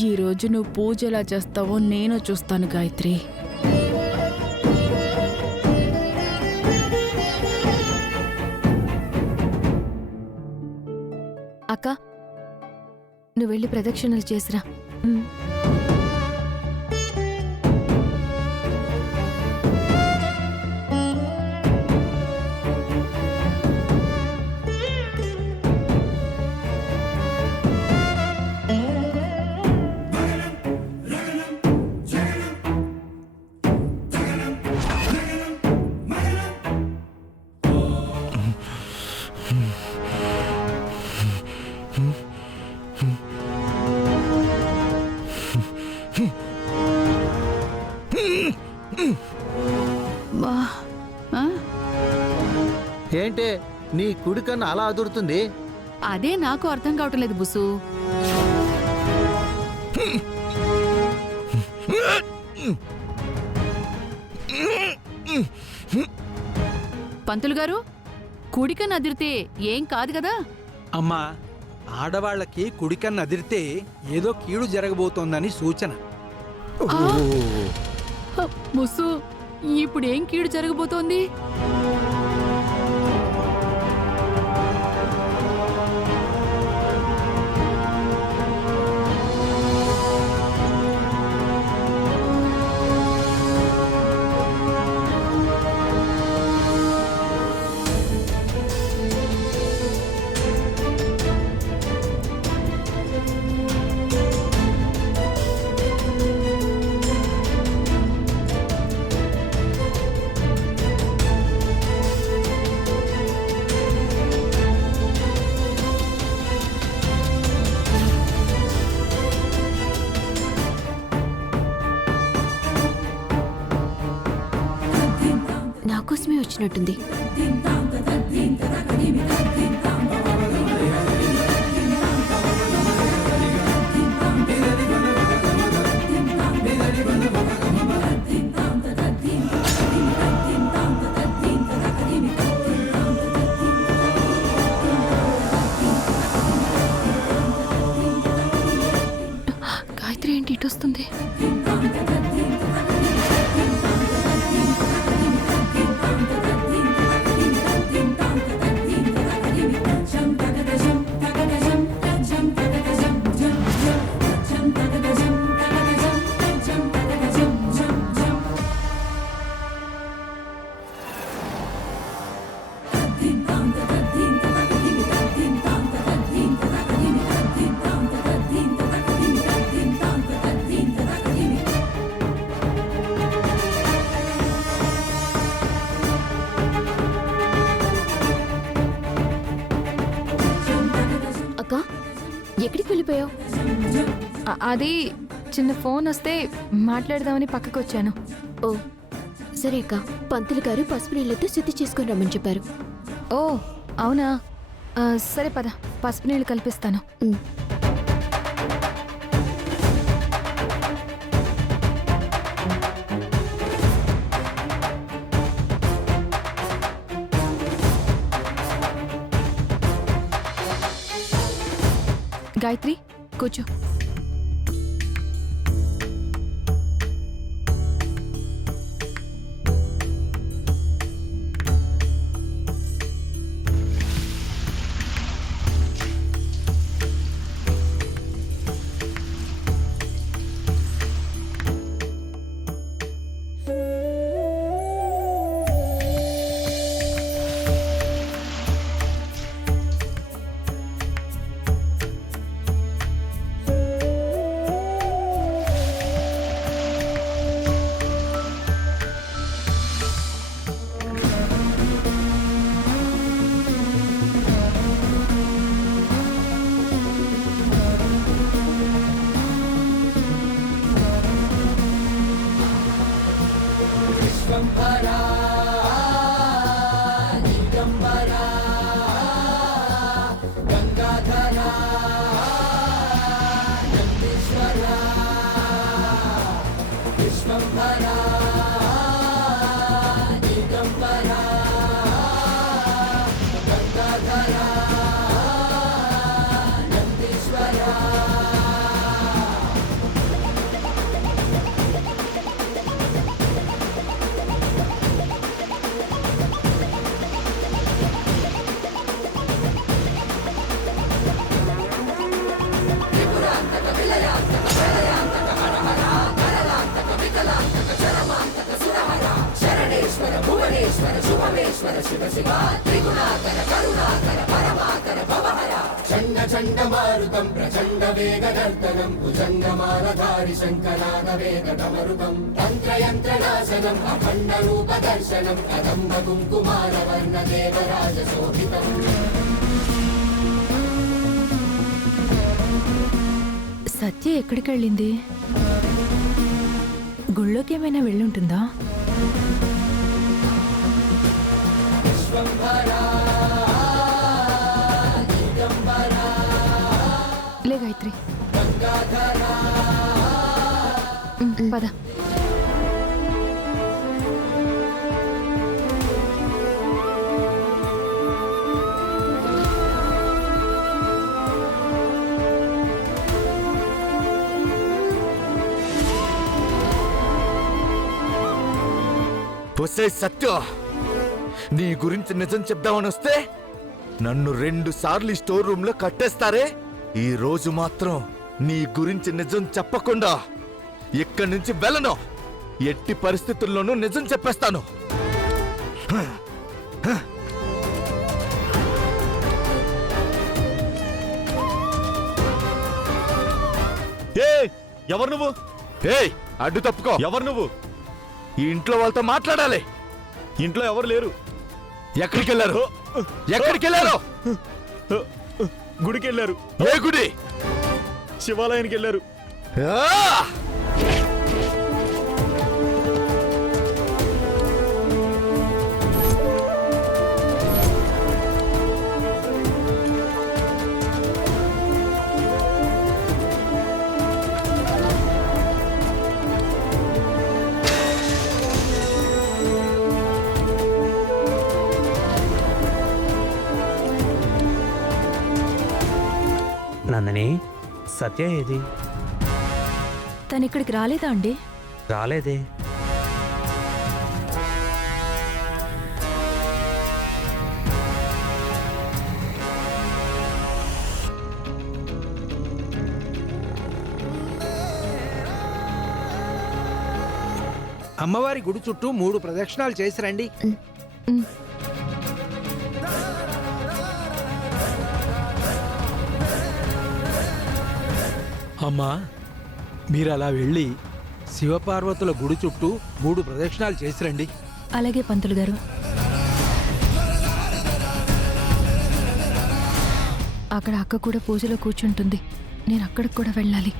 ఈరోజు నువ్వు పూజ ఎలా చేస్తావో నేను చూస్తాను గాయత్రి. అక్క, నువ్వు వెళ్ళి ప్రదక్షిణలు చేసిరా. ఏంటే నీ కుడి కన్ను అలా అదురుతుంది? అదే నాకు అర్థం కావటం లేదు బుసు. పంతులు గారు, కుడికన్ను అదిరితే ఏం కాదు కదా? అమ్మా, ఆడవాళ్లకి కుడికన్ను అదిరితే ఏదో కీడు జరగబోతోందని సూచన. బుసు, ఇప్పుడు ఏం కీడు జరగబోతోంది? నాకోసమే వచ్చినట్టుంది. గాయత్రి ఏంటి ఇటు వస్తుంది? ఎక్కడికి వెళ్ళిపోయావు? అది చిన్న ఫోన్ వస్తే మాట్లాడదామని పక్కకు వచ్చాను. ఓ సరే అక్క, పంతులు గారు పసుపు నీళ్ళతో శుద్ధి చేసుకొని రమ్మని చెప్పారు. ఓ అవునా, సరే పద, పసుపు నీళ్ళు కల్పిస్తాను. గాయత్రి కూర్చో. Gangagara, 'నందీశ్వర సత్య ఎక్కడికి వెళ్ళింది? గుళ్ళోకి ఏమైనా వెళ్ళుంటుందా? లే గాయత్రి, పద. ఒసే సత్య, నీ గురించి నిజం చెప్దామని వస్తే నన్ను 2 సార్లు స్టోర్ రూమ్ లో కట్టేస్తారే. ఈ రోజు మాత్రం నీ గురించి నిజం చెప్పకుండా ఇక్కడి నుంచి వెళ్ళను. ఎట్టి పరిస్థితుల్లోనూ నిజం చెప్పేస్తాను. ఎవరు నువ్వు? ఏయ్, అడ్డు తప్పుకో. ఎవరు నువ్వు? ఈ ఇంట్లో వాళ్ళతో మాట్లాడాలి. ఇంట్లో ఎవరు లేరు. ఎక్కడికి వెళ్ళారు? ఎక్కడికి వెళ్ళారు? గుడికి వెళ్ళారు. ఏ గుడి? శివాలయానికి వెళ్ళారు. ఆ! నందని, సత్య ఏది? తను ఇక్కడికి రాలేదా అండి? రాలేదే. అమ్మవారి గుడి చుట్టూ 3 ప్రదక్షిణాలు చేసి రండి. అమ్మా, మీరు అలా వెళ్ళి శివపార్వతుల గుడి చుట్టూ 3 ప్రదక్షిణాలు చేసి రండి. అలాగే పంతులు గారు. అక్కడ అక్క కూడా పూజలో కూర్చుంటుంది. నేను అక్కడికి కూడా వెళ్ళాలి.